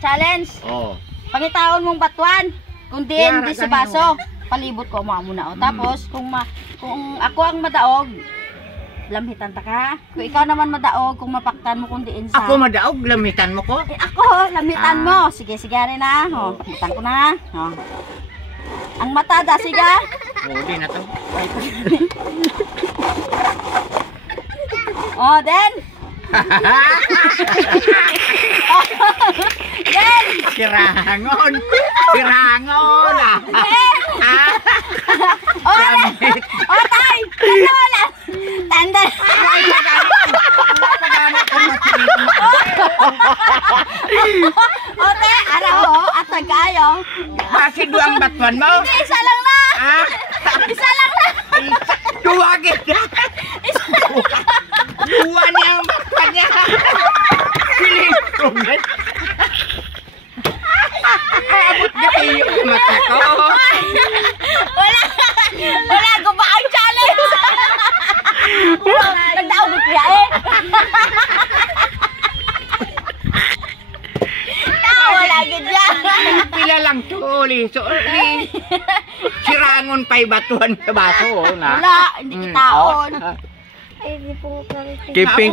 challenge. Oh. Pangitaon mong batuan. Kung di sa baso, palibot ko mo muna. Tapos, kung ako ang madaog, lamitan ta ka. Kung ikaw naman madaog, kung mapaktan mo kung diin sa... Ako madaog, lamitan mo ko? Ako, lamitan mo. Sige, rin na. Lamitan ko na. Ang mata da, sige. Di na to. Den. Den. Sirangon. Sirangon. Tay. Tanda. Ote, araw atag kayo. Kasi duang batuan mo? Hindi, isa lang na. Isa lang na. Dua kita. Dua niya ang batuan niya. Silintungan. Abot na kayo ang mata ko. Wala, guba ang challenge. Nagdaog ko kaya wala gid yan. Pila lang tuli. Sirangon pa'y batuan sa baso. Wala, hindi kitaon. Ay, di po. Keeping